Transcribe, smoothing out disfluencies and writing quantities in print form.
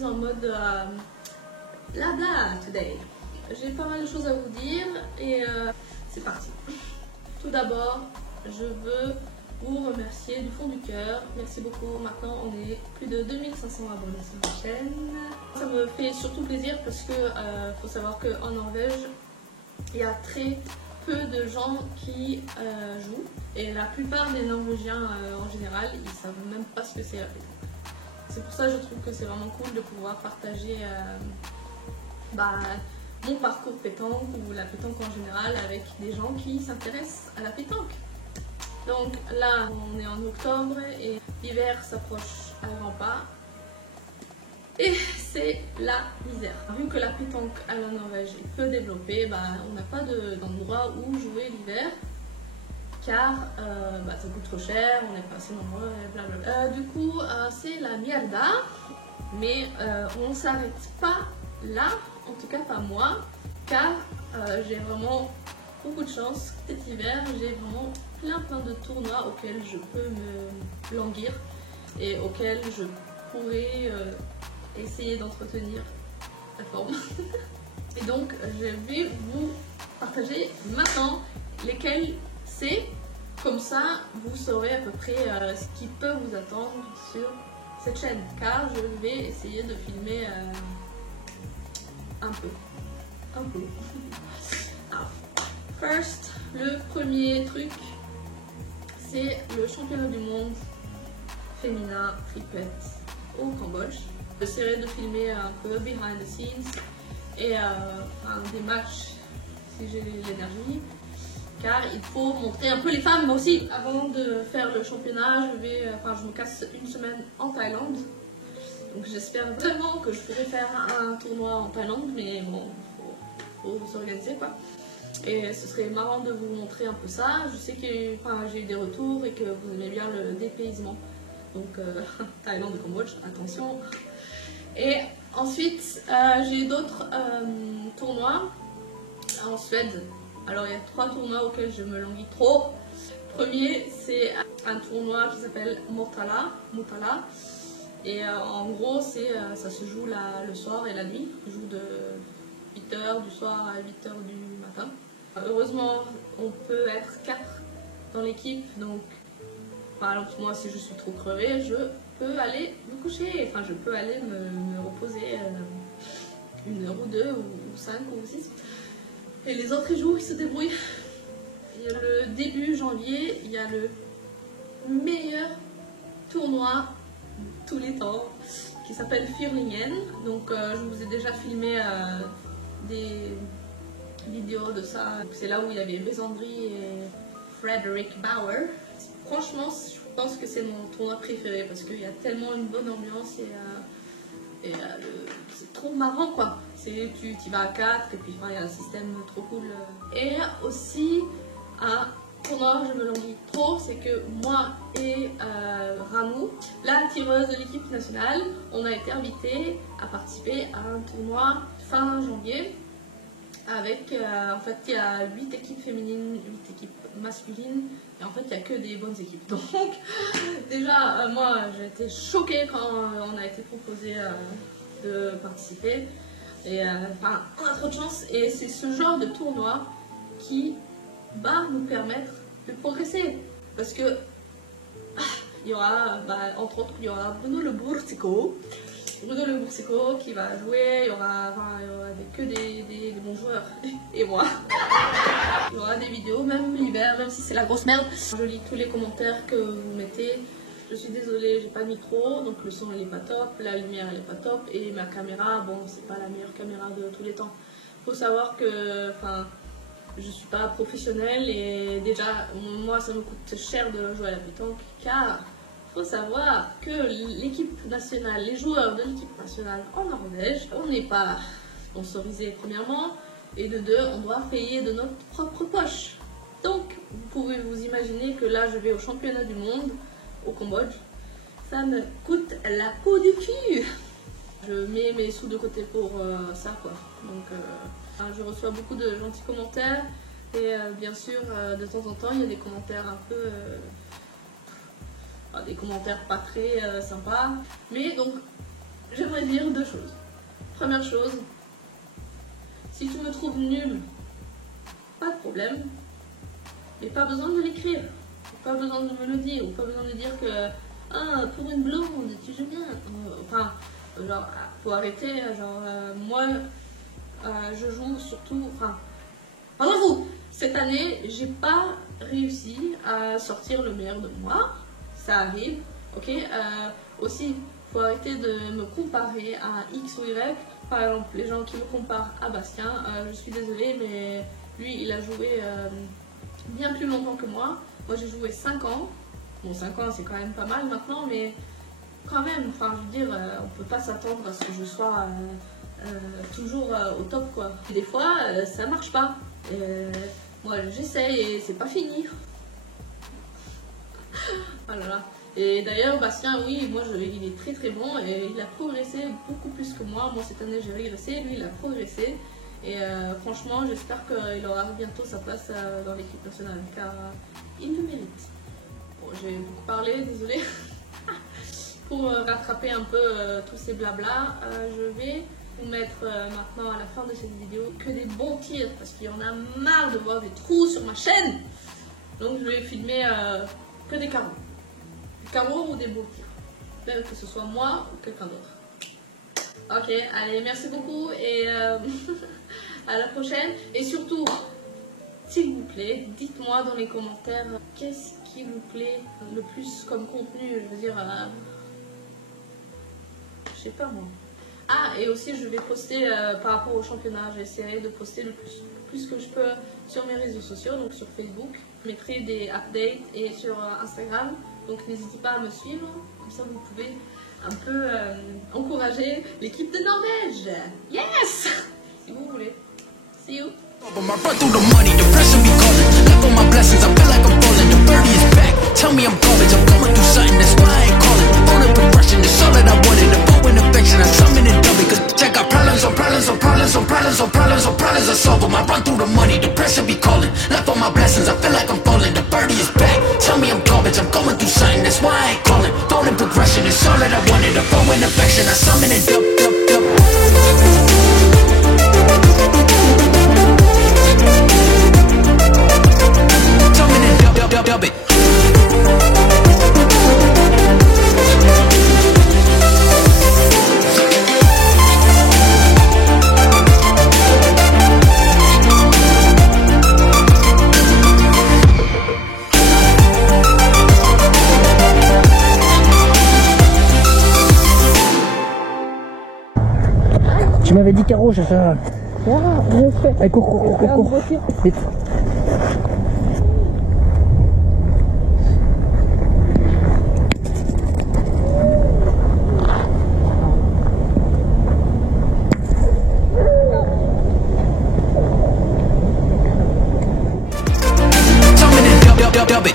suis en mode blabla today. J'ai pas mal de choses à vous dire et c'est parti. Tout d'abord, je veux vous remercier du fond du cœur. Merci beaucoup. Maintenant, on est plus de 2500 abonnés sur la chaîne. Ça me fait surtout plaisir parce que faut savoir qu'en Norvège, il y a très peu de gens qui jouent et la plupart des Norvégiens en général, ils savent même pas ce que c'est la pétanque. C'est pour ça que je trouve que c'est vraiment cool de pouvoir partager mon parcours pétanque ou la pétanque en général avec des gens qui s'intéressent à la pétanque. Donc là, on est en octobre et l'hiver s'approche à grands pas. Et c'est la misère. Vu que la pétanque à la Norvège est peu développée, on n'a pas d'endroit où jouer l'hiver. Car ça coûte trop cher, on n'est pas assez nombreux, blablabla. Du coup, c'est la mierda. Mais on ne s'arrête pas là, en tout cas pas moi. Car j'ai vraiment beaucoup de chance cet hiver. J'ai vraiment plein de tournois auxquels je peux me languir et auxquels je pourrais essayer d'entretenir la forme. Et donc je vais vous partager maintenant lesquels c'est, comme ça vous saurez à peu près ce qui peut vous attendre sur cette chaîne, car je vais essayer de filmer un peu. Alors, first, le premier truc, c'est le championnat du monde féminin triplette au Cambodge. J'essaierai de filmer un peu behind the scenes et des matchs si j'ai l'énergie, car il faut montrer un peu les femmes aussi. Avant de faire le championnat, je me casse une semaine en Thaïlande, donc j'espère vraiment que je pourrai faire un tournoi en Thaïlande, mais bon, faut s'organiser quoi. Et ce serait marrant de vous montrer un peu ça. Je sais que j'ai eu des retours et que vous aimez bien le dépaysement. Donc Thaïlande et Cambodge, attention. Et ensuite, j'ai d'autres tournois en Suède. Alors il y a 3 tournois auxquels je me languis trop. Le premier, c'est un tournoi qui s'appelle Motala. Et en gros, ça se joue le soir et la nuit. On joue de 8h du soir à 8h du matin. Heureusement, on peut être 4 dans l'équipe, donc par exemple moi si je suis trop crevée, je peux aller me coucher, je peux aller me reposer 1 heure ou 2 ou 5 ou 6. Et les autres jouent, ils se débrouillent. Il y a le début janvier, il y a le meilleur tournoi de tous les temps qui s'appelle Fyrlingen. Donc je vous ai déjà filmé des vidéos de ça. C'est là où il y avait Besandri et Frederick Bauer. Franchement, je pense que c'est mon tournoi préféré parce qu'il y a tellement une bonne ambiance et c'est trop marrant quoi. Tu vas à 4 et puis il y a un système trop cool. Et aussi un tournoi, je me languis trop, c'est que moi et Ramou, la tireuse de l'équipe nationale, on a été invités à participer à un tournoi fin janvier. Avec, en fait, il y a 8 équipes féminines, 8 équipes masculines, et en fait, il n'y a que des bonnes équipes. Donc, déjà, moi, j'ai été choquée quand on a été proposé de participer. Et on a trop de chance, et c'est ce genre de tournoi qui va nous permettre de progresser. Parce que, il y aura, entre autres, il y aura Bruno Le Boursico qui va jouer, il y aura que des bons joueurs, et moi. Il y aura des vidéos, même l'hiver, même si c'est la grosse merde. Je lis tous les commentaires que vous mettez. Je suis désolée, j'ai pas de micro, donc le son il est pas top, la lumière elle est pas top, et ma caméra, bon, c'est pas la meilleure caméra de tous les temps. Faut savoir que, je suis pas professionnelle, et déjà, moi ça me coûte cher de jouer à la pétanque, car il faut savoir que l'équipe nationale, les joueurs de l'équipe nationale en Norvège, on n'est pas sponsorisé premièrement, et de 2, on doit payer de notre propre poche. Donc, vous pouvez vous imaginer que là, je vais au championnat du monde, au Cambodge, ça me coûte la peau du cul. Je mets mes sous de côté pour ça, quoi. Donc, je reçois beaucoup de gentils commentaires, et bien sûr, de temps en temps, il y a des commentaires un peu... des commentaires pas très sympas, mais donc j'aimerais dire deux choses. Première chose, si tu me trouves nulle, pas de problème, mais pas besoin de l'écrire, pas besoin de me le dire, ou pas besoin de dire que ah, pour une blonde, tu joues bien. Enfin, genre, faut arrêter, genre, moi, je joue surtout, enfin, pardon vous, cette année, j'ai pas réussi à sortir le meilleur de moi, ça arrive, ok, aussi, faut arrêter de me comparer à X ou Y. Par exemple, les gens qui me comparent à Bastien, je suis désolée, mais lui, il a joué bien plus longtemps que moi. Moi, j'ai joué 5 ans. Bon, 5 ans, c'est quand même pas mal maintenant, mais quand même, enfin, je veux dire, on peut pas s'attendre à ce que je sois toujours au top, quoi. Et des fois, ça marche pas. Moi, j'essaye et c'est pas fini. Voilà. Et d'ailleurs, Bastien, oui, moi, il est très très bon et il a progressé beaucoup plus que moi. Moi, cette année, j'ai régressé, lui, il a progressé. Et franchement, j'espère qu'il aura bientôt sa place dans l'équipe nationale, car il le mérite. Bon, j'ai beaucoup parlé, désolé. Pour rattraper un peu tous ces blabla, je vais vous mettre maintenant à la fin de cette vidéo que des bons tirs, parce qu'il y en a marre de voir des trous sur ma chaîne. Donc, je vais filmer que des carreaux. Carreaux ou des beaux tirs, même que ce soit moi ou quelqu'un d'autre. Ok, allez, merci beaucoup et à la prochaine. Et surtout, s'il vous plaît, dites-moi dans les commentaires qu'est-ce qui vous plaît le plus comme contenu, je veux dire, je sais pas moi. Ah, et aussi je vais poster par rapport au championnat, j'essaierai de poster le plus que je peux sur mes réseaux sociaux, donc sur Facebook. Je mettrai des updates et sur Instagram, donc n'hésitez pas à me suivre, comme ça vous pouvez un peu encourager l'équipe de Norvège. Yes! Si vous voulez. See you! Tell me I'm garbage, I'm going through something, that's why I ain't calling. Phone and progression, it's all that I wanted. The phone and affection, I summon and dumb it. Cause check out problems on problems on problems on problems on problems on problems I solve them. I run through the money, the pressure be calling. Left on my blessings, I feel like I'm falling. The birdie is back, tell me I'm garbage, I'm going through something, that's why I ain't calling. Phone and progression, it's all that I wanted. The phone and affection, I summon and dumb. Dub it. Tu m'avais dit carreau, j'ai fait. Ah, bien fait. Allez, cours. Vite. Dub it.